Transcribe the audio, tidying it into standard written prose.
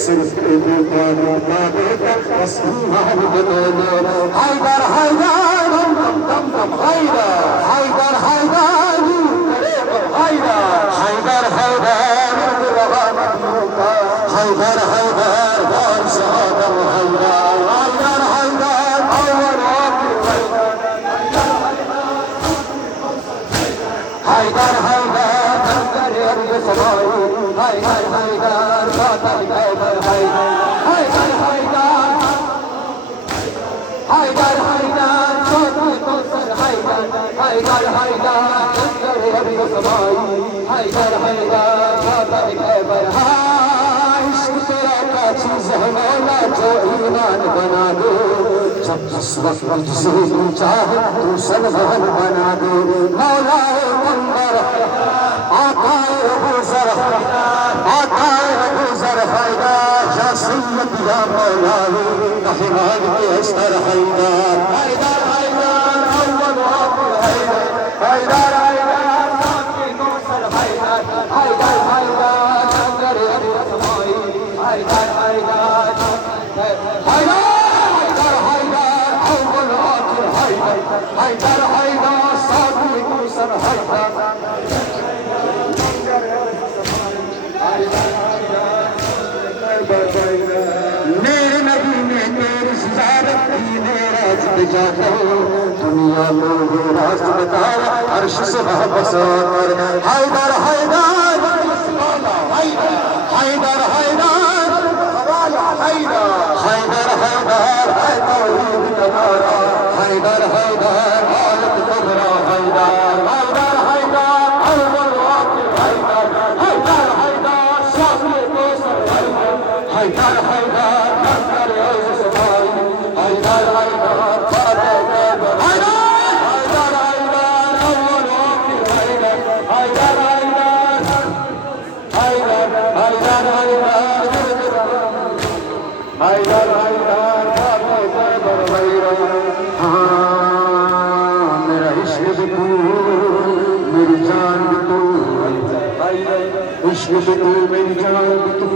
सिर्फ हाइदर हाइदर हाइदर हाइदर हाइदर हाइदर शहादम हाइदर हाइदर हाइदर हाइदर हाइदर हाइदर बादल कैबर हाइदर हाइदर हाइदर हाइदर छोटे कोसर हाइदर हाइदर अंदर अभी समाई हाइदर हाइदर बादल कैबर इश्क तेरा का चीज है मौला जो ईमान बना दे जब जिस वक्त जिसे तू चाहे तू सलमान बना दे मौला अंबर आकाए गुजर आकाए गुजर हाइदर या सैयद या मौला रहमान के अस्तर हाइदर हाइदर हाइदर अव्वल आखिर हाइदर हाइदर हाइदर बाकी गुजर हाइदर हाइदर हाइदर अंदर अभी समाई हाइदर हाइदर हाइदर हाइदर हाइदर अव्वल आखिर हाइदर हाइदर हाइदर साथी गुजर हाइदर मेरे नबी ने तेरी सिजारत की मेरा जाता दुनिया में रास्त बताया अर्श से वापस आकर हाइदर हाइदर हाइदर हाइदर हाइदर हाइदर हाइदर हाइदर हालत कबरा हाइदर हाइदर हाइदर अव्वल आखिर हाइदर हाइदर हाइदर शाफी कोसर हाइदर हाइदर अंदर अज़ीज़ समाई हाइदर हाइदर बादल कैबर हाइदर हाइदर अव्वल आखिर हाइदर हाइदर हाइदर हाइदर हाइदर हाइदर बादल कैबर हाँ मेरा इश्क भी तू मेरी जान भी तू इश्क भी तू मेरी जान भी तू